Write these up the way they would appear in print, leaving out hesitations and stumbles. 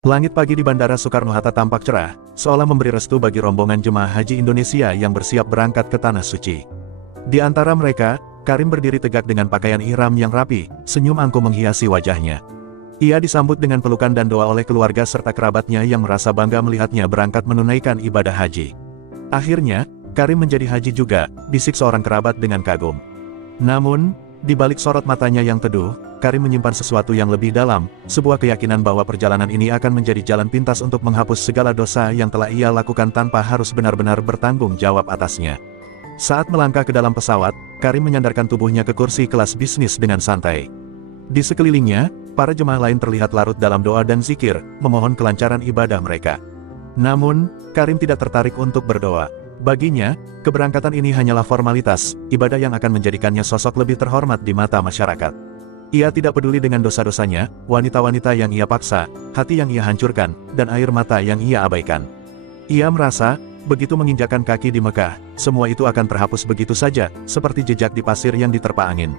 Langit pagi di Bandara Soekarno-Hatta tampak cerah, seolah memberi restu bagi rombongan jemaah haji Indonesia yang bersiap berangkat ke Tanah Suci. Di antara mereka, Karim berdiri tegak dengan pakaian ihram yang rapi, senyum angkuh menghiasi wajahnya. Ia disambut dengan pelukan dan doa oleh keluarga serta kerabatnya yang merasa bangga melihatnya berangkat menunaikan ibadah haji. Akhirnya, Karim menjadi haji juga, bisik seorang kerabat dengan kagum. Namun, di balik sorot matanya yang teduh, Karim menyimpan sesuatu yang lebih dalam, sebuah keyakinan bahwa perjalanan ini akan menjadi jalan pintas untuk menghapus segala dosa yang telah ia lakukan tanpa harus benar-benar bertanggung jawab atasnya. Saat melangkah ke dalam pesawat, Karim menyandarkan tubuhnya ke kursi kelas bisnis dengan santai. Di sekelilingnya, para jemaah lain terlihat larut dalam doa dan zikir, memohon kelancaran ibadah mereka. Namun, Karim tidak tertarik untuk berdoa. Baginya, keberangkatan ini hanyalah formalitas, ibadah yang akan menjadikannya sosok lebih terhormat di mata masyarakat. Ia tidak peduli dengan dosa-dosanya, wanita-wanita yang ia paksa, hati yang ia hancurkan, dan air mata yang ia abaikan. Ia merasa, begitu menginjakkan kaki di Mekah, semua itu akan terhapus begitu saja, seperti jejak di pasir yang diterpa angin.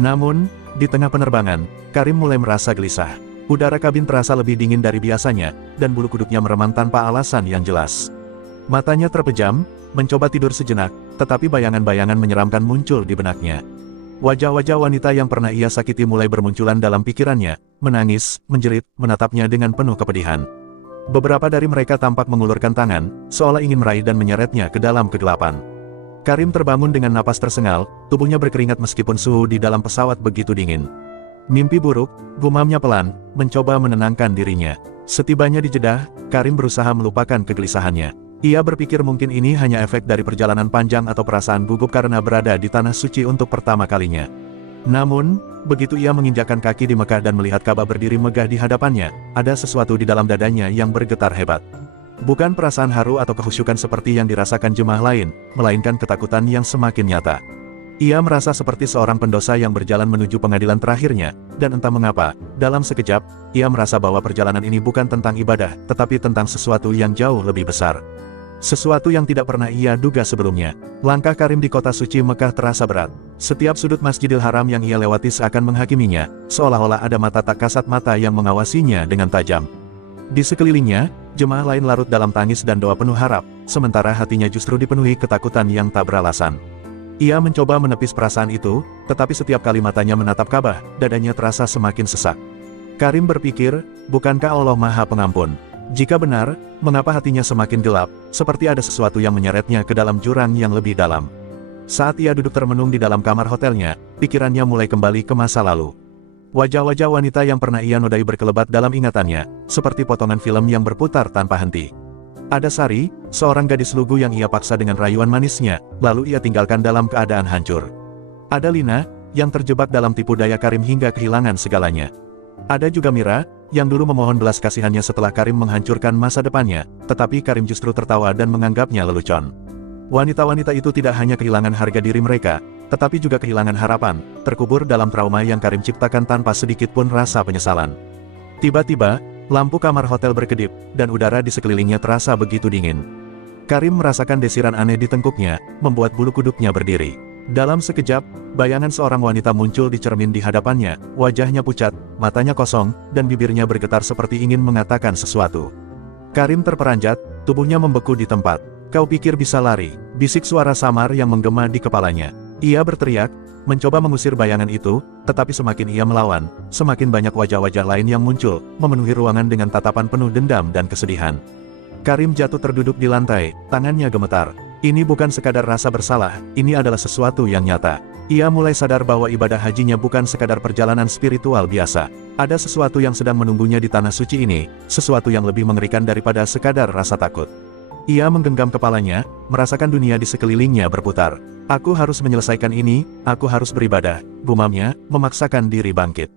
Namun, di tengah penerbangan, Karim mulai merasa gelisah. Udara kabin terasa lebih dingin dari biasanya, dan bulu kuduknya meremang tanpa alasan yang jelas. Matanya terpejam, mencoba tidur sejenak, tetapi bayangan-bayangan menyeramkan muncul di benaknya. Wajah-wajah wanita yang pernah ia sakiti mulai bermunculan dalam pikirannya, menangis, menjerit, menatapnya dengan penuh kepedihan. Beberapa dari mereka tampak mengulurkan tangan, seolah ingin meraih dan menyeretnya ke dalam kegelapan. Karim terbangun dengan napas tersengal, tubuhnya berkeringat meskipun suhu di dalam pesawat begitu dingin. Mimpi buruk, gumamnya pelan, mencoba menenangkan dirinya. Setibanya di Jeddah, Karim berusaha melupakan kegelisahannya. Ia berpikir mungkin ini hanya efek dari perjalanan panjang atau perasaan gugup karena berada di Tanah Suci untuk pertama kalinya. Namun, begitu ia menginjakkan kaki di Mekah dan melihat Ka'bah berdiri megah di hadapannya, ada sesuatu di dalam dadanya yang bergetar hebat. Bukan perasaan haru atau kehusyukan seperti yang dirasakan jemaah lain, melainkan ketakutan yang semakin nyata. Ia merasa seperti seorang pendosa yang berjalan menuju pengadilan terakhirnya, dan entah mengapa, dalam sekejap, ia merasa bahwa perjalanan ini bukan tentang ibadah, tetapi tentang sesuatu yang jauh lebih besar. Sesuatu yang tidak pernah ia duga sebelumnya. Langkah Karim di kota suci Mekah terasa berat. Setiap sudut Masjidil Haram yang ia lewati seakan menghakiminya, seolah-olah ada mata tak kasat mata yang mengawasinya dengan tajam. Di sekelilingnya, jemaah lain larut dalam tangis dan doa penuh harap, sementara hatinya justru dipenuhi ketakutan yang tak beralasan. Ia mencoba menepis perasaan itu, tetapi setiap kali matanya menatap Ka'bah, dadanya terasa semakin sesak. Karim berpikir, bukankah Allah Maha Pengampun? Jika benar, mengapa hatinya semakin gelap, seperti ada sesuatu yang menyeretnya ke dalam jurang yang lebih dalam. Saat ia duduk termenung di dalam kamar hotelnya, pikirannya mulai kembali ke masa lalu. Wajah-wajah wanita yang pernah ia nodai berkelebat dalam ingatannya, seperti potongan film yang berputar tanpa henti. Ada Sari, seorang gadis lugu yang ia paksa dengan rayuan manisnya, lalu ia tinggalkan dalam keadaan hancur. Ada Lina, yang terjebak dalam tipu daya Karim hingga kehilangan segalanya. Ada juga Mira, yang dulu memohon belas kasihannya setelah Karim menghancurkan masa depannya, tetapi Karim justru tertawa dan menganggapnya lelucon. Wanita-wanita itu tidak hanya kehilangan harga diri mereka, tetapi juga kehilangan harapan, terkubur dalam trauma yang Karim ciptakan tanpa sedikit pun rasa penyesalan. Tiba-tiba, lampu kamar hotel berkedip, dan udara di sekelilingnya terasa begitu dingin. Karim merasakan desiran aneh di tengkuknya, membuat bulu kuduknya berdiri. Dalam sekejap, bayangan seorang wanita muncul di cermin di hadapannya, wajahnya pucat, matanya kosong, dan bibirnya bergetar seperti ingin mengatakan sesuatu. Karim terperanjat, tubuhnya membeku di tempat. "Kau pikir bisa lari?" bisik suara samar yang menggema di kepalanya. Ia berteriak, mencoba mengusir bayangan itu, tetapi semakin ia melawan, semakin banyak wajah-wajah lain yang muncul, memenuhi ruangan dengan tatapan penuh dendam dan kesedihan. Karim jatuh terduduk di lantai, tangannya gemetar. Ini bukan sekadar rasa bersalah, ini adalah sesuatu yang nyata. Ia mulai sadar bahwa ibadah hajinya bukan sekadar perjalanan spiritual biasa. Ada sesuatu yang sedang menunggunya di Tanah Suci ini, sesuatu yang lebih mengerikan daripada sekadar rasa takut. Ia menggenggam kepalanya, merasakan dunia di sekelilingnya berputar. "Aku harus menyelesaikan ini, aku harus beribadah," gumamnya, memaksakan diri bangkit.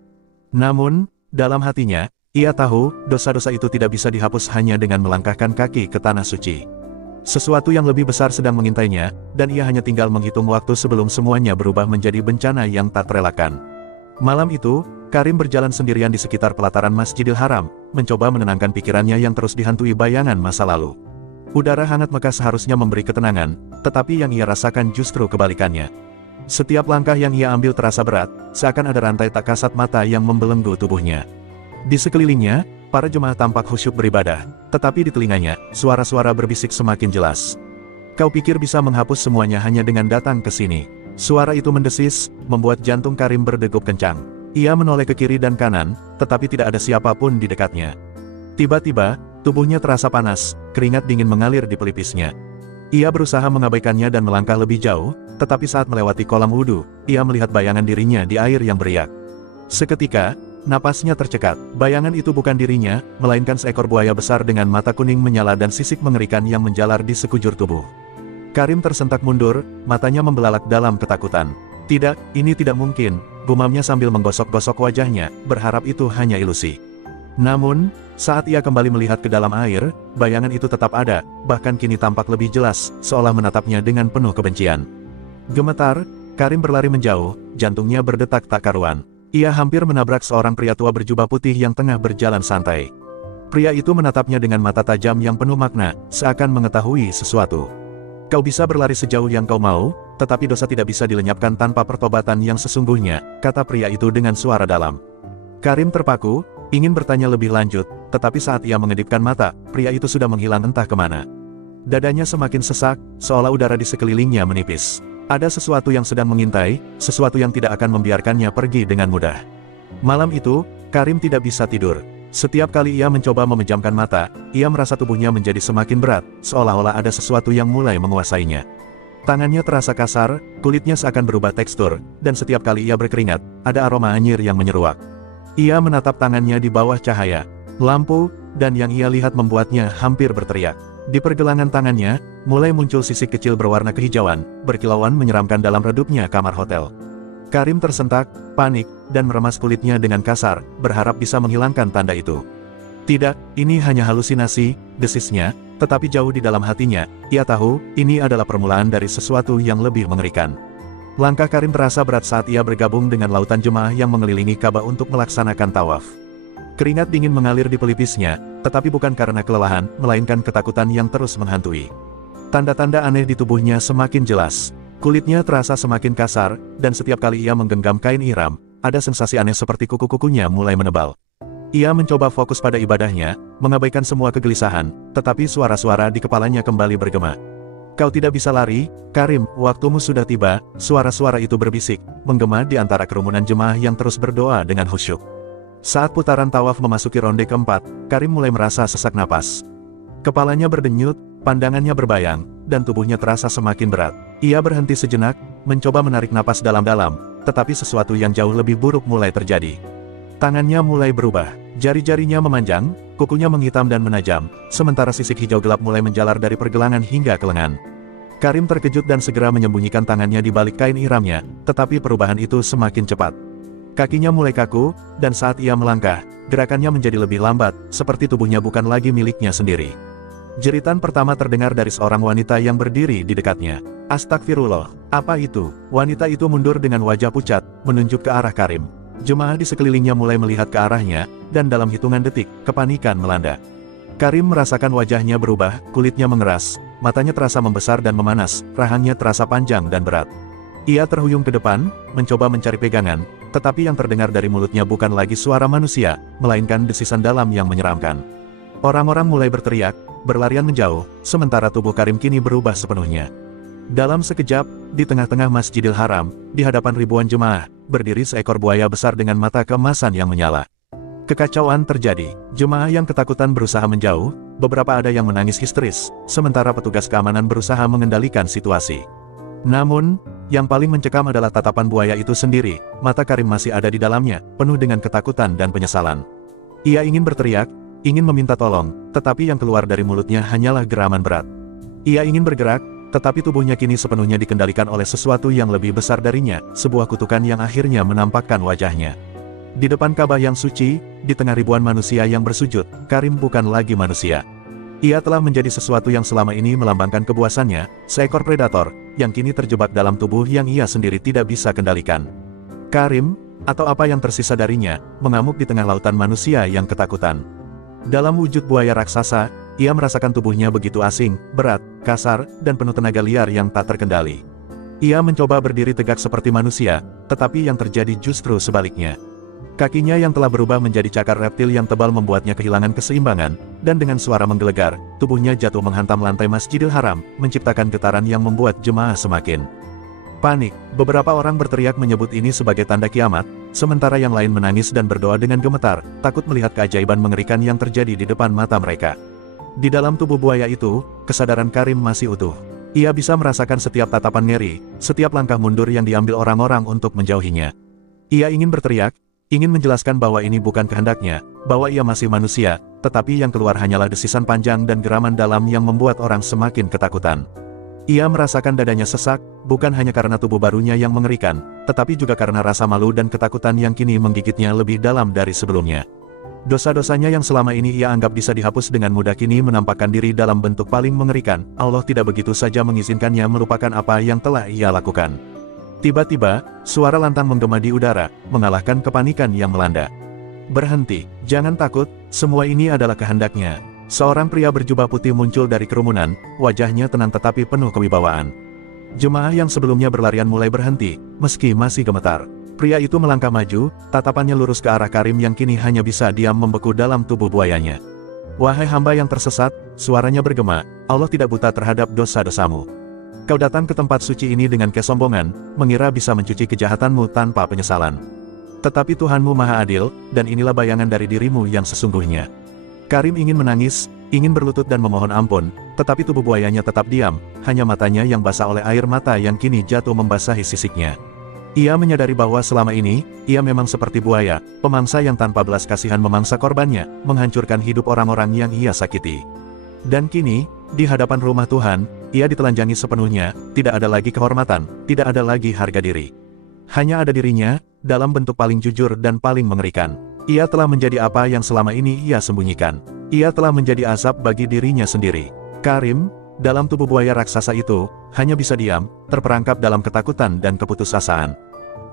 Namun, dalam hatinya, ia tahu, dosa-dosa itu tidak bisa dihapus hanya dengan melangkahkan kaki ke Tanah Suci. Sesuatu yang lebih besar sedang mengintainya, dan ia hanya tinggal menghitung waktu sebelum semuanya berubah menjadi bencana yang tak terelakkan. Malam itu, Karim berjalan sendirian di sekitar pelataran Masjidil Haram, mencoba menenangkan pikirannya yang terus dihantui bayangan masa lalu. Udara hangat Mekah seharusnya memberi ketenangan, tetapi yang ia rasakan justru kebalikannya. Setiap langkah yang ia ambil terasa berat, seakan ada rantai tak kasat mata yang membelenggu tubuhnya. Di sekelilingnya, para jemaah tampak khusyuk beribadah, tetapi di telinganya, suara-suara berbisik semakin jelas. Kau pikir bisa menghapus semuanya hanya dengan datang ke sini? Suara itu mendesis, membuat jantung Karim berdegup kencang. Ia menoleh ke kiri dan kanan, tetapi tidak ada siapapun di dekatnya. Tiba-tiba, tubuhnya terasa panas, keringat dingin mengalir di pelipisnya. Ia berusaha mengabaikannya dan melangkah lebih jauh, tetapi saat melewati kolam wudhu, ia melihat bayangan dirinya di air yang beriak. Seketika, napasnya tercekat. Bayangan itu bukan dirinya, melainkan seekor buaya besar dengan mata kuning menyala dan sisik mengerikan yang menjalar di sekujur tubuh. Karim tersentak mundur, matanya membelalak dalam ketakutan. Tidak, ini tidak mungkin, gumamnya sambil menggosok-gosok wajahnya, berharap itu hanya ilusi. Namun, saat ia kembali melihat ke dalam air, bayangan itu tetap ada, bahkan kini tampak lebih jelas, seolah menatapnya dengan penuh kebencian. Gemetar, Karim berlari menjauh, jantungnya berdetak tak karuan. Ia hampir menabrak seorang pria tua berjubah putih yang tengah berjalan santai. Pria itu menatapnya dengan mata tajam yang penuh makna, seakan mengetahui sesuatu. Kau bisa berlari sejauh yang kau mau, tetapi dosa tidak bisa dilenyapkan tanpa pertobatan yang sesungguhnya, kata pria itu dengan suara dalam. Karim terpaku, ingin bertanya lebih lanjut, tetapi saat ia mengedipkan mata, pria itu sudah menghilang entah kemana. Dadanya semakin sesak, seolah udara di sekelilingnya menipis. Ada sesuatu yang sedang mengintai, sesuatu yang tidak akan membiarkannya pergi dengan mudah. Malam itu, Karim tidak bisa tidur. Setiap kali ia mencoba memejamkan mata, ia merasa tubuhnya menjadi semakin berat, seolah-olah ada sesuatu yang mulai menguasainya. Tangannya terasa kasar, kulitnya seakan berubah tekstur, dan setiap kali ia berkeringat, ada aroma anyir yang menyeruak. Ia menatap tangannya di bawah cahaya lampu, dan yang ia lihat membuatnya hampir berteriak. Di pergelangan tangannya, mulai muncul sisik kecil berwarna kehijauan, berkilauan menyeramkan dalam redupnya kamar hotel. Karim tersentak, panik, dan meremas kulitnya dengan kasar, berharap bisa menghilangkan tanda itu. Tidak, ini hanya halusinasi, desisnya, tetapi jauh di dalam hatinya, ia tahu, ini adalah permulaan dari sesuatu yang lebih mengerikan. Langkah Karim terasa berat saat ia bergabung dengan lautan jemaah yang mengelilingi Ka'bah untuk melaksanakan tawaf. Keringat dingin mengalir di pelipisnya, tetapi bukan karena kelelahan, melainkan ketakutan yang terus menghantui. Tanda-tanda aneh di tubuhnya semakin jelas. Kulitnya terasa semakin kasar, dan setiap kali ia menggenggam kain ihram, ada sensasi aneh seperti kuku-kukunya mulai menebal. Ia mencoba fokus pada ibadahnya, mengabaikan semua kegelisahan, tetapi suara-suara di kepalanya kembali bergema. Kau tidak bisa lari, Karim, waktumu sudah tiba, suara-suara itu berbisik, menggema di antara kerumunan jemaah yang terus berdoa dengan khusyuk. Saat putaran tawaf memasuki ronde keempat, Karim mulai merasa sesak napas. Kepalanya berdenyut, pandangannya berbayang, dan tubuhnya terasa semakin berat. Ia berhenti sejenak, mencoba menarik napas dalam-dalam, tetapi sesuatu yang jauh lebih buruk mulai terjadi. Tangannya mulai berubah, jari-jarinya memanjang, kukunya menghitam dan menajam, sementara sisik hijau gelap mulai menjalar dari pergelangan hingga ke lengan. Karim terkejut dan segera menyembunyikan tangannya di balik kain ihramnya, tetapi perubahan itu semakin cepat. Kakinya mulai kaku, dan saat ia melangkah, gerakannya menjadi lebih lambat, seperti tubuhnya bukan lagi miliknya sendiri. Jeritan pertama terdengar dari seorang wanita yang berdiri di dekatnya. Astagfirullah, apa itu? Wanita itu mundur dengan wajah pucat, menunjuk ke arah Karim. Jemaah di sekelilingnya mulai melihat ke arahnya, dan dalam hitungan detik, kepanikan melanda. Karim merasakan wajahnya berubah, kulitnya mengeras, matanya terasa membesar dan memanas, rahangnya terasa panjang dan berat. Ia terhuyung ke depan, mencoba mencari pegangan, tetapi yang terdengar dari mulutnya bukan lagi suara manusia, melainkan desisan dalam yang menyeramkan. Orang-orang mulai berteriak, berlarian menjauh, sementara tubuh Karim kini berubah sepenuhnya. Dalam sekejap, di tengah-tengah Masjidil Haram, di hadapan ribuan jemaah, berdiri seekor buaya besar dengan mata keemasan yang menyala. Kekacauan terjadi, jemaah yang ketakutan berusaha menjauh, beberapa ada yang menangis histeris, sementara petugas keamanan berusaha mengendalikan situasi. Namun, yang paling mencekam adalah tatapan buaya itu sendiri, mata Karim masih ada di dalamnya, penuh dengan ketakutan dan penyesalan. Ia ingin berteriak, ingin meminta tolong, tetapi yang keluar dari mulutnya hanyalah geraman berat. Ia ingin bergerak, tetapi tubuhnya kini sepenuhnya dikendalikan oleh sesuatu yang lebih besar darinya, sebuah kutukan yang akhirnya menampakkan wajahnya. Di depan Ka'bah yang suci, di tengah ribuan manusia yang bersujud, Karim bukan lagi manusia. Ia telah menjadi sesuatu yang selama ini melambangkan kebuasannya, seekor predator, yang kini terjebak dalam tubuh yang ia sendiri tidak bisa kendalikan. Karim, atau apa yang tersisa darinya, mengamuk di tengah lautan manusia yang ketakutan. Dalam wujud buaya raksasa, ia merasakan tubuhnya begitu asing, berat, kasar, dan penuh tenaga liar yang tak terkendali. Ia mencoba berdiri tegak seperti manusia, tetapi yang terjadi justru sebaliknya. Kakinya yang telah berubah menjadi cakar reptil yang tebal membuatnya kehilangan keseimbangan, dan dengan suara menggelegar, tubuhnya jatuh menghantam lantai Masjidil Haram, menciptakan getaran yang membuat jemaah semakin panik. Beberapa orang berteriak menyebut ini sebagai tanda kiamat, sementara yang lain menangis dan berdoa dengan gemetar, takut melihat keajaiban mengerikan yang terjadi di depan mata mereka. Di dalam tubuh buaya itu, kesadaran Karim masih utuh. Ia bisa merasakan setiap tatapan ngeri, setiap langkah mundur yang diambil orang-orang untuk menjauhinya. Ia ingin berteriak, ingin menjelaskan bahwa ini bukan kehendaknya, bahwa ia masih manusia, tetapi yang keluar hanyalah desisan panjang dan geraman dalam yang membuat orang semakin ketakutan. Ia merasakan dadanya sesak, bukan hanya karena tubuh barunya yang mengerikan, tetapi juga karena rasa malu dan ketakutan yang kini menggigitnya lebih dalam dari sebelumnya. Dosa-dosanya yang selama ini ia anggap bisa dihapus dengan mudah kini menampakkan diri dalam bentuk paling mengerikan. Allah tidak begitu saja mengizinkannya melupakan apa yang telah ia lakukan. Tiba-tiba, suara lantang menggema di udara, mengalahkan kepanikan yang melanda. Berhenti, jangan takut, semua ini adalah kehendaknya. Seorang pria berjubah putih muncul dari kerumunan, wajahnya tenang tetapi penuh kewibawaan. Jemaah yang sebelumnya berlarian mulai berhenti, meski masih gemetar. Pria itu melangkah maju, tatapannya lurus ke arah Karim yang kini hanya bisa diam membeku dalam tubuh buayanya. Wahai hamba yang tersesat, suaranya bergema, Allah tidak buta terhadap dosa-dosamu. Kau datang ke tempat suci ini dengan kesombongan, mengira bisa mencuci kejahatanmu tanpa penyesalan. Tetapi Tuhanmu Maha Adil, dan inilah bayangan dari dirimu yang sesungguhnya. Karim ingin menangis, ingin berlutut dan memohon ampun, tetapi tubuh buayanya tetap diam, hanya matanya yang basah oleh air mata yang kini jatuh membasahi sisiknya. Ia menyadari bahwa selama ini, ia memang seperti buaya, pemangsa yang tanpa belas kasihan memangsa korbannya, menghancurkan hidup orang-orang yang ia sakiti. Dan kini, di hadapan rumah Tuhan, ia ditelanjangi sepenuhnya, tidak ada lagi kehormatan, tidak ada lagi harga diri. Hanya ada dirinya, dalam bentuk paling jujur dan paling mengerikan. Ia telah menjadi apa yang selama ini ia sembunyikan. Ia telah menjadi azab bagi dirinya sendiri. Karim, dalam tubuh buaya raksasa itu, hanya bisa diam, terperangkap dalam ketakutan dan keputusasaan.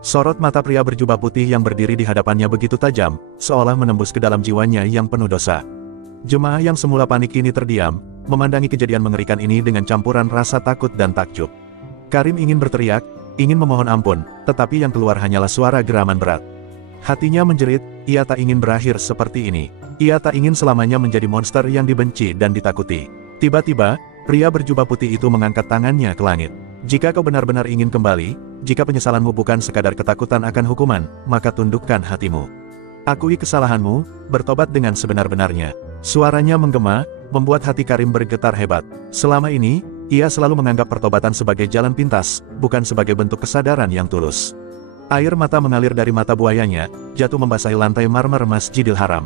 Sorot mata pria berjubah putih yang berdiri di hadapannya begitu tajam, seolah menembus ke dalam jiwanya yang penuh dosa. Jemaah yang semula panik kini terdiam, memandangi kejadian mengerikan ini dengan campuran rasa takut dan takjub. Karim ingin berteriak, ingin memohon ampun, tetapi yang keluar hanyalah suara geraman berat. Hatinya menjerit, ia tak ingin berakhir seperti ini. Ia tak ingin selamanya menjadi monster yang dibenci dan ditakuti. Tiba-tiba, pria berjubah putih itu mengangkat tangannya ke langit. Jika kau benar-benar ingin kembali, jika penyesalanmu bukan sekadar ketakutan akan hukuman, maka tundukkan hatimu. Akui kesalahanmu, bertobat dengan sebenar-benarnya. Suaranya menggema, membuat hati Karim bergetar hebat. Selama ini, ia selalu menganggap pertobatan sebagai jalan pintas, bukan sebagai bentuk kesadaran yang tulus. Air mata mengalir dari mata buayanya, jatuh membasahi lantai marmer Masjidil Haram.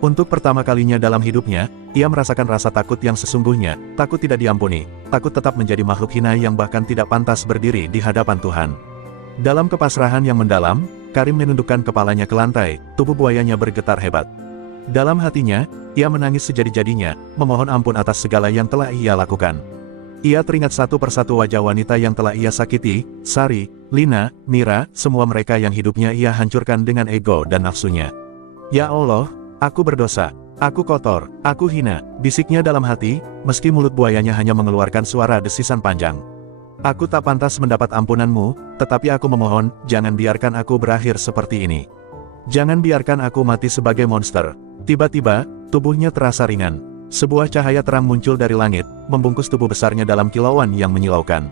Untuk pertama kalinya dalam hidupnya, ia merasakan rasa takut yang sesungguhnya, takut tidak diampuni, takut tetap menjadi makhluk hina yang bahkan tidak pantas berdiri di hadapan Tuhan. Dalam kepasrahan yang mendalam, Karim menundukkan kepalanya ke lantai, tubuh buayanya bergetar hebat. Dalam hatinya, ia menangis sejadi-jadinya, memohon ampun atas segala yang telah ia lakukan. Ia teringat satu persatu wajah wanita yang telah ia sakiti, Sari, Lina, Mira, semua mereka yang hidupnya ia hancurkan dengan ego dan nafsunya. Ya Allah, aku berdosa, aku kotor, aku hina, bisiknya dalam hati, meski mulut buayanya hanya mengeluarkan suara desisan panjang. Aku tak pantas mendapat ampunanmu, tetapi aku memohon, jangan biarkan aku berakhir seperti ini. Jangan biarkan aku mati sebagai monster. Tiba-tiba, tubuhnya terasa ringan. Sebuah cahaya terang muncul dari langit, membungkus tubuh besarnya dalam kilauan yang menyilaukan.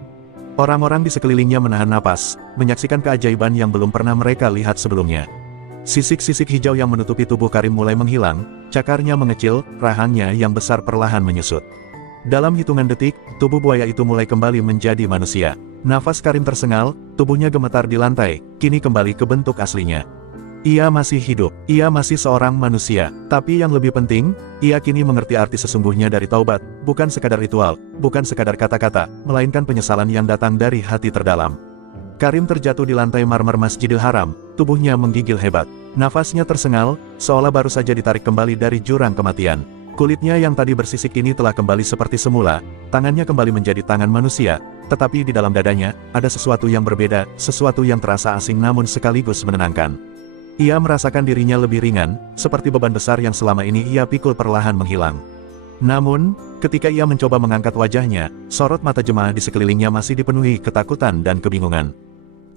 Orang-orang di sekelilingnya menahan napas, menyaksikan keajaiban yang belum pernah mereka lihat sebelumnya. Sisik-sisik hijau yang menutupi tubuh Karim mulai menghilang, cakarnya mengecil, rahangnya yang besar perlahan menyusut. Dalam hitungan detik, tubuh buaya itu mulai kembali menjadi manusia. Nafas Karim tersengal, tubuhnya gemetar di lantai, kini kembali ke bentuk aslinya. Ia masih hidup, ia masih seorang manusia, tapi yang lebih penting, ia kini mengerti arti sesungguhnya dari taubat, bukan sekadar ritual, bukan sekadar kata-kata, melainkan penyesalan yang datang dari hati terdalam. Karim terjatuh di lantai marmer Masjidil Haram, tubuhnya menggigil hebat. Nafasnya tersengal, seolah baru saja ditarik kembali dari jurang kematian. Kulitnya yang tadi bersisik kini telah kembali seperti semula, tangannya kembali menjadi tangan manusia, tetapi di dalam dadanya, ada sesuatu yang berbeda, sesuatu yang terasa asing namun sekaligus menenangkan. Ia merasakan dirinya lebih ringan, seperti beban besar yang selama ini ia pikul perlahan menghilang. Namun, ketika ia mencoba mengangkat wajahnya, sorot mata jemaah di sekelilingnya masih dipenuhi ketakutan dan kebingungan.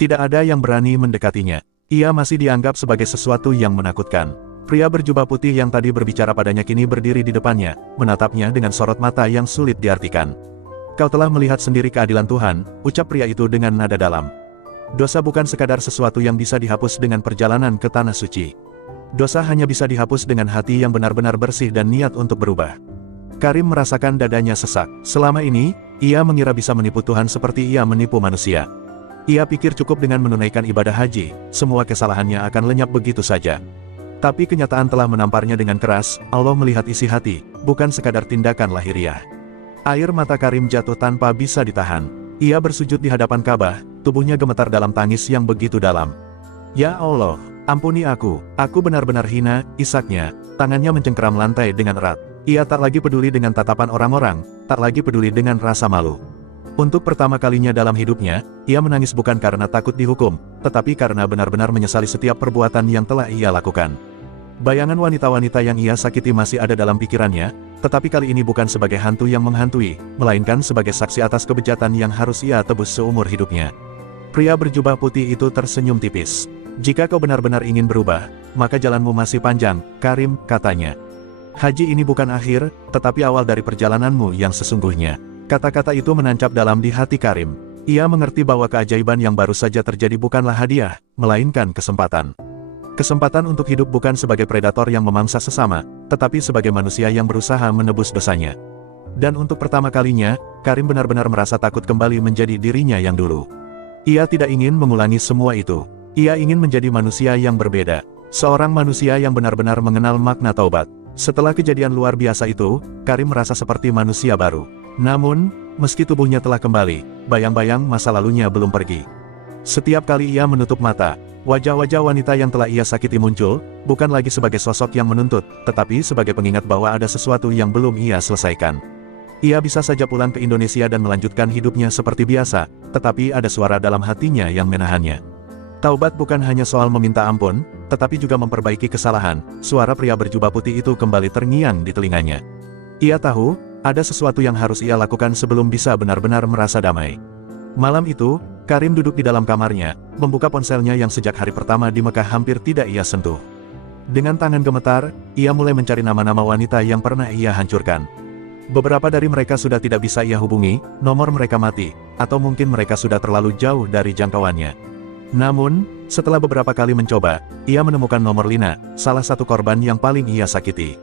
Tidak ada yang berani mendekatinya. Ia masih dianggap sebagai sesuatu yang menakutkan. Pria berjubah putih yang tadi berbicara padanya kini berdiri di depannya, menatapnya dengan sorot mata yang sulit diartikan. Kau telah melihat sendiri keadilan Tuhan, ucap pria itu dengan nada dalam. Dosa bukan sekadar sesuatu yang bisa dihapus dengan perjalanan ke tanah suci. Dosa hanya bisa dihapus dengan hati yang benar-benar bersih dan niat untuk berubah. Karim merasakan dadanya sesak. Selama ini, ia mengira bisa menipu Tuhan seperti ia menipu manusia. Ia pikir cukup dengan menunaikan ibadah haji, semua kesalahannya akan lenyap begitu saja. Tapi kenyataan telah menamparnya dengan keras. Allah melihat isi hati, bukan sekadar tindakan lahiriah. Air mata Karim jatuh tanpa bisa ditahan. Ia bersujud di hadapan Ka'bah, tubuhnya gemetar dalam tangis yang begitu dalam. Ya Allah, ampuni aku benar-benar hina, isaknya, tangannya mencengkeram lantai dengan erat. Ia tak lagi peduli dengan tatapan orang-orang, tak lagi peduli dengan rasa malu. Untuk pertama kalinya dalam hidupnya, ia menangis bukan karena takut dihukum, tetapi karena benar-benar menyesali setiap perbuatan yang telah ia lakukan. Bayangan wanita-wanita yang ia sakiti masih ada dalam pikirannya, tetapi kali ini bukan sebagai hantu yang menghantui, melainkan sebagai saksi atas kebejatan yang harus ia tebus seumur hidupnya. Pria berjubah putih itu tersenyum tipis. Jika kau benar-benar ingin berubah, maka jalanmu masih panjang, Karim, katanya. Haji ini bukan akhir, tetapi awal dari perjalananmu yang sesungguhnya. Kata-kata itu menancap dalam di hati Karim. Ia mengerti bahwa keajaiban yang baru saja terjadi bukanlah hadiah, melainkan kesempatan. Kesempatan untuk hidup bukan sebagai predator yang memangsa sesama, tetapi sebagai manusia yang berusaha menebus dosanya. Dan untuk pertama kalinya, Karim benar-benar merasa takut kembali menjadi dirinya yang dulu. Ia tidak ingin mengulangi semua itu. Ia ingin menjadi manusia yang berbeda. Seorang manusia yang benar-benar mengenal makna taubat. Setelah kejadian luar biasa itu, Karim merasa seperti manusia baru. Namun, meski tubuhnya telah kembali, bayang-bayang masa lalunya belum pergi. Setiap kali ia menutup mata, wajah-wajah wanita yang telah ia sakiti muncul, bukan lagi sebagai sosok yang menuntut, tetapi sebagai pengingat bahwa ada sesuatu yang belum ia selesaikan. Ia bisa saja pulang ke Indonesia dan melanjutkan hidupnya seperti biasa, tetapi ada suara dalam hatinya yang menahannya. Taubat bukan hanya soal meminta ampun, tetapi juga memperbaiki kesalahan. Suara pria berjubah putih itu kembali terngiang di telinganya. Ia tahu, ada sesuatu yang harus ia lakukan sebelum bisa benar-benar merasa damai. Malam itu, Karim duduk di dalam kamarnya, membuka ponselnya yang sejak hari pertama di Mekah hampir tidak ia sentuh. Dengan tangan gemetar, ia mulai mencari nama-nama wanita yang pernah ia hancurkan. Beberapa dari mereka sudah tidak bisa ia hubungi, nomor mereka mati, atau mungkin mereka sudah terlalu jauh dari jangkauannya. Namun, setelah beberapa kali mencoba, ia menemukan nomor Lina, salah satu korban yang paling ia sakiti.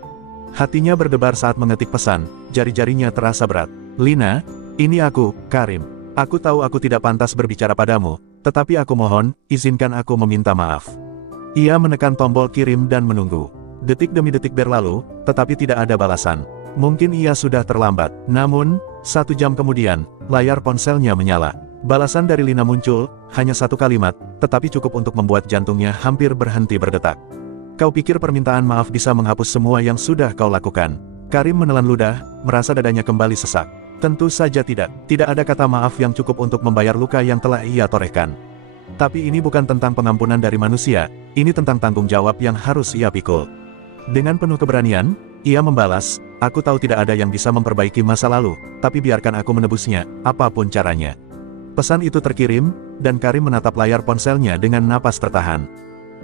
Hatinya berdebar saat mengetik pesan, jari-jarinya terasa berat. Lina, ini aku, Karim. Aku tahu aku tidak pantas berbicara padamu, tetapi aku mohon, izinkan aku meminta maaf. Ia menekan tombol kirim dan menunggu. Detik demi detik berlalu, tetapi tidak ada balasan. Mungkin ia sudah terlambat. Namun, 1 jam kemudian, layar ponselnya menyala. Balasan dari Lina muncul, hanya 1 kalimat, tetapi cukup untuk membuat jantungnya hampir berhenti berdetak. Kau pikir permintaan maaf bisa menghapus semua yang sudah kau lakukan? Karim menelan ludah, merasa dadanya kembali sesak. Tentu saja tidak. Tidak ada kata maaf yang cukup untuk membayar luka yang telah ia torehkan. Tapi ini bukan tentang pengampunan dari manusia, ini tentang tanggung jawab yang harus ia pikul. Dengan penuh keberanian, ia membalas, aku tahu tidak ada yang bisa memperbaiki masa lalu, tapi biarkan aku menebusnya, apapun caranya. Pesan itu terkirim, dan Karim menatap layar ponselnya dengan napas tertahan.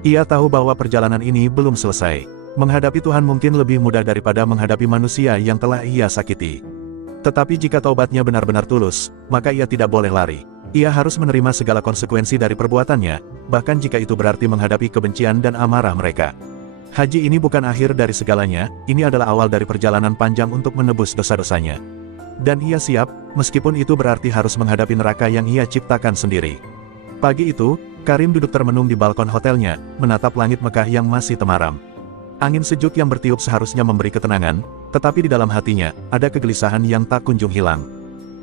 Ia tahu bahwa perjalanan ini belum selesai. Menghadapi Tuhan mungkin lebih mudah daripada menghadapi manusia yang telah ia sakiti. Tetapi jika taubatnya benar-benar tulus, maka ia tidak boleh lari. Ia harus menerima segala konsekuensi dari perbuatannya, bahkan jika itu berarti menghadapi kebencian dan amarah mereka. Haji ini bukan akhir dari segalanya, ini adalah awal dari perjalanan panjang untuk menebus dosa-dosanya. Dan ia siap, meskipun itu berarti harus menghadapi neraka yang ia ciptakan sendiri. Pagi itu, Karim duduk termenung di balkon hotelnya, menatap langit Mekah yang masih temaram. Angin sejuk yang bertiup seharusnya memberi ketenangan, tetapi di dalam hatinya, ada kegelisahan yang tak kunjung hilang.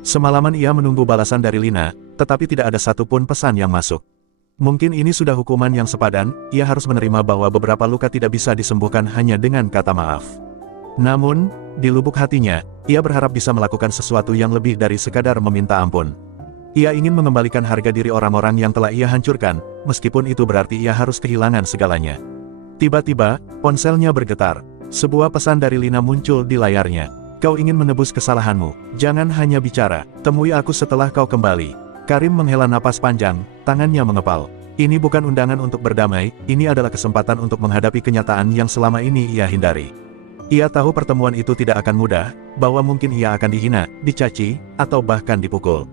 Semalaman ia menunggu balasan dari Lina, tetapi tidak ada satupun pesan yang masuk. Mungkin ini sudah hukuman yang sepadan, ia harus menerima bahwa beberapa luka tidak bisa disembuhkan hanya dengan kata maaf. Namun, di lubuk hatinya, ia berharap bisa melakukan sesuatu yang lebih dari sekadar meminta ampun. Ia ingin mengembalikan harga diri orang-orang yang telah ia hancurkan, meskipun itu berarti ia harus kehilangan segalanya. Tiba-tiba, ponselnya bergetar. Sebuah pesan dari Lina muncul di layarnya. Kau ingin menebus kesalahanmu, jangan hanya bicara, temui aku setelah kau kembali. Karim menghela napas panjang, tangannya mengepal. Ini bukan undangan untuk berdamai, ini adalah kesempatan untuk menghadapi kenyataan yang selama ini ia hindari. Ia tahu pertemuan itu tidak akan mudah, bahwa mungkin ia akan dihina, dicaci, atau bahkan dipukul.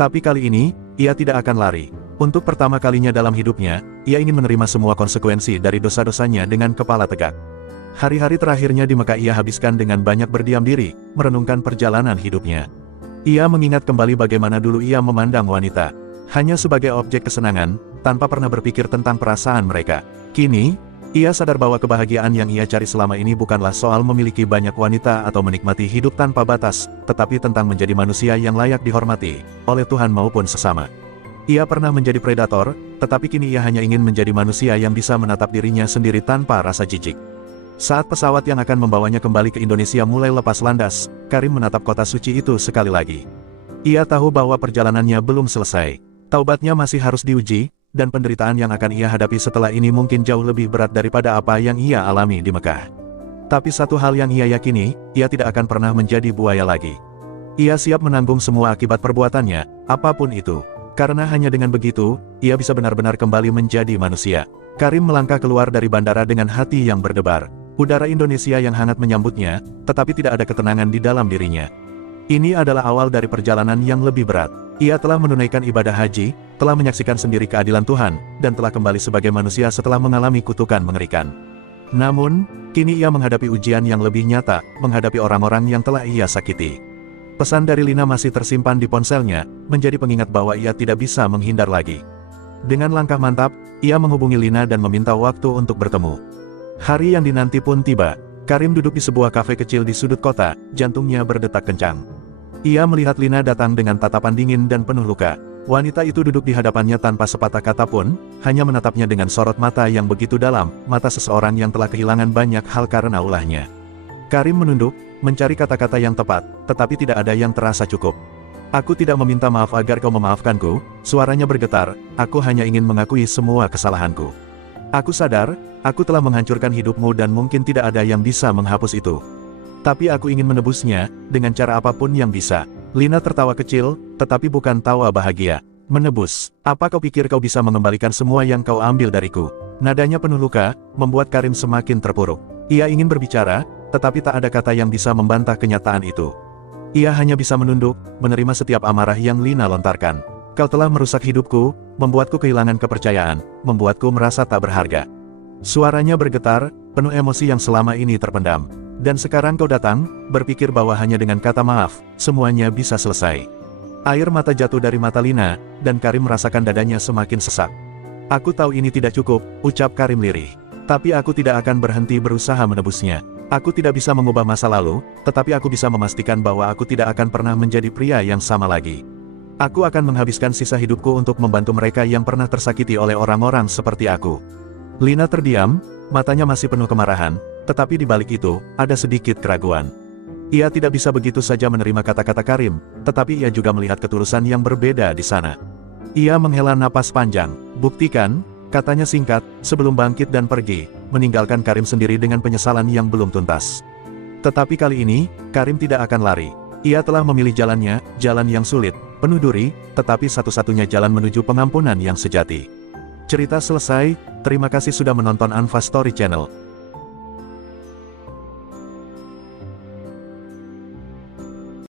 Tapi kali ini, ia tidak akan lari. Untuk pertama kalinya dalam hidupnya, ia ingin menerima semua konsekuensi dari dosa-dosanya dengan kepala tegak. Hari-hari terakhirnya di Mekah ia habiskan dengan banyak berdiam diri, merenungkan perjalanan hidupnya. Ia mengingat kembali bagaimana dulu ia memandang wanita hanya sebagai objek kesenangan, tanpa pernah berpikir tentang perasaan mereka. Kini, ia sadar bahwa kebahagiaan yang ia cari selama ini bukanlah soal memiliki banyak wanita atau menikmati hidup tanpa batas, tetapi tentang menjadi manusia yang layak dihormati oleh Tuhan maupun sesama. Ia pernah menjadi predator, tetapi kini ia hanya ingin menjadi manusia yang bisa menatap dirinya sendiri tanpa rasa jijik. Saat pesawat yang akan membawanya kembali ke Indonesia mulai lepas landas, Karim menatap kota suci itu sekali lagi. Ia tahu bahwa perjalanannya belum selesai. Taubatnya masih harus diuji, dan penderitaan yang akan ia hadapi setelah ini mungkin jauh lebih berat daripada apa yang ia alami di Mekah. Tapi satu hal yang ia yakini, ia tidak akan pernah menjadi buaya lagi. Ia siap menanggung semua akibat perbuatannya, apapun itu. Karena hanya dengan begitu, ia bisa benar-benar kembali menjadi manusia. Karim melangkah keluar dari bandara dengan hati yang berdebar. Udara Indonesia yang hangat menyambutnya, tetapi tidak ada ketenangan di dalam dirinya. Ini adalah awal dari perjalanan yang lebih berat. Ia telah menunaikan ibadah haji, telah menyaksikan sendiri keadilan Tuhan, dan telah kembali sebagai manusia setelah mengalami kutukan mengerikan. Namun, kini ia menghadapi ujian yang lebih nyata, menghadapi orang-orang yang telah ia sakiti. Pesan dari Lina masih tersimpan di ponselnya, menjadi pengingat bahwa ia tidak bisa menghindar lagi. Dengan langkah mantap, ia menghubungi Lina dan meminta waktu untuk bertemu. Hari yang dinanti pun tiba. Karim duduk di sebuah kafe kecil di sudut kota, jantungnya berdetak kencang. Ia melihat Lina datang dengan tatapan dingin dan penuh luka. Wanita itu duduk di hadapannya tanpa sepatah kata pun, hanya menatapnya dengan sorot mata yang begitu dalam, mata seseorang yang telah kehilangan banyak hal karena ulahnya. Karim menunduk, mencari kata-kata yang tepat, tetapi tidak ada yang terasa cukup. Aku tidak meminta maaf agar kau memaafkanku, suaranya bergetar, aku hanya ingin mengakui semua kesalahanku. Aku sadar, aku telah menghancurkan hidupmu dan mungkin tidak ada yang bisa menghapus itu. Tapi aku ingin menebusnya, dengan cara apapun yang bisa. Lina tertawa kecil, tetapi bukan tawa bahagia. Menebus, apa kau pikir kau bisa mengembalikan semua yang kau ambil dariku? Nadanya penuh luka, membuat Karim semakin terpuruk. Ia ingin berbicara, tetapi tak ada kata yang bisa membantah kenyataan itu. Ia hanya bisa menunduk, menerima setiap amarah yang Lina lontarkan. Kau telah merusak hidupku, membuatku kehilangan kepercayaan, membuatku merasa tak berharga. Suaranya bergetar, penuh emosi yang selama ini terpendam. Dan sekarang kau datang, berpikir bahwa hanya dengan kata maaf, semuanya bisa selesai. Air mata jatuh dari mata Lina, dan Karim merasakan dadanya semakin sesak. Aku tahu ini tidak cukup, ucap Karim lirih. Tapi aku tidak akan berhenti berusaha menebusnya. Aku tidak bisa mengubah masa lalu, tetapi aku bisa memastikan bahwa aku tidak akan pernah menjadi pria yang sama lagi. Aku akan menghabiskan sisa hidupku untuk membantu mereka yang pernah tersakiti oleh orang-orang seperti aku. Lina terdiam, matanya masih penuh kemarahan. Tetapi di balik itu, ada sedikit keraguan. Ia tidak bisa begitu saja menerima kata-kata Karim, tetapi ia juga melihat ketulusan yang berbeda di sana. Ia menghela napas panjang. Buktikan, katanya singkat, sebelum bangkit dan pergi, meninggalkan Karim sendiri dengan penyesalan yang belum tuntas. Tetapi kali ini, Karim tidak akan lari. Ia telah memilih jalannya, jalan yang sulit, penuh duri, tetapi satu-satunya jalan menuju pengampunan yang sejati. Cerita selesai, terima kasih sudah menonton Anfa Story Channel.